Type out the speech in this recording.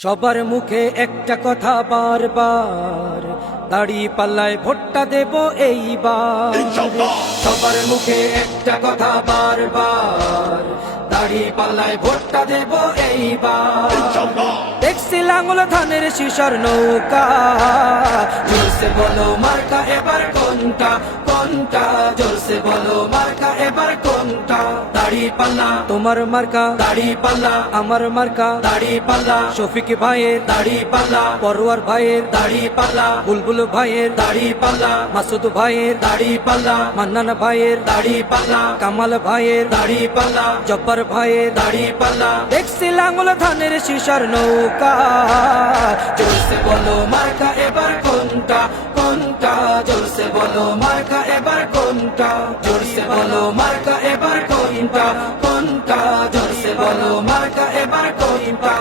সবার মুখে একটা কথা বারবার, দাড়ি পাল্লায় ভোটটা দেব এইবার। সবার মুখে একটা কথা বারবার, দাড়ি পাল্লায় ভোটটা দেব এইবার। দেখছি লাঙ্গল ধানের শিশর নৌকা, জোরসে বলো মার্কা এবার কোনটা কোনটা, জোরসে বলো মার্কা এবার কোনটা। দাড়ি পাল্লা তোমার মার্কা, দাড়ি পাল্লা আমার মার্কা, দাড়ি পাল্লা শফিক ভাইয়ের দাড়ি পাল্লা, পরোয়ার ভাইয়ের দাড়ি পাল্লা, বুলবুল ভাইয়ের দাড়ি পাল্লা, মাসুদ ভাইয়ের দাড়ি পাল্লা, মান্নান ভাইয়ের দাড়ি পাল্লা, কামাল ভাইয়ের দাড়ি পাল্লা, জব্বার ভাইয়ের দাড়ি পাল্লা। দেখছি লাঙ্গল ধানের শিশর নৌকা, জোরসে বলো মার্কা এবার কোনটা কোনটা, জোরসে বলো মার্কা এবার কোনটা, জোরসে বলো মার্কা এবার কোনটা কোনটা, জোরসে বলো মার্কা এবার কোনটা।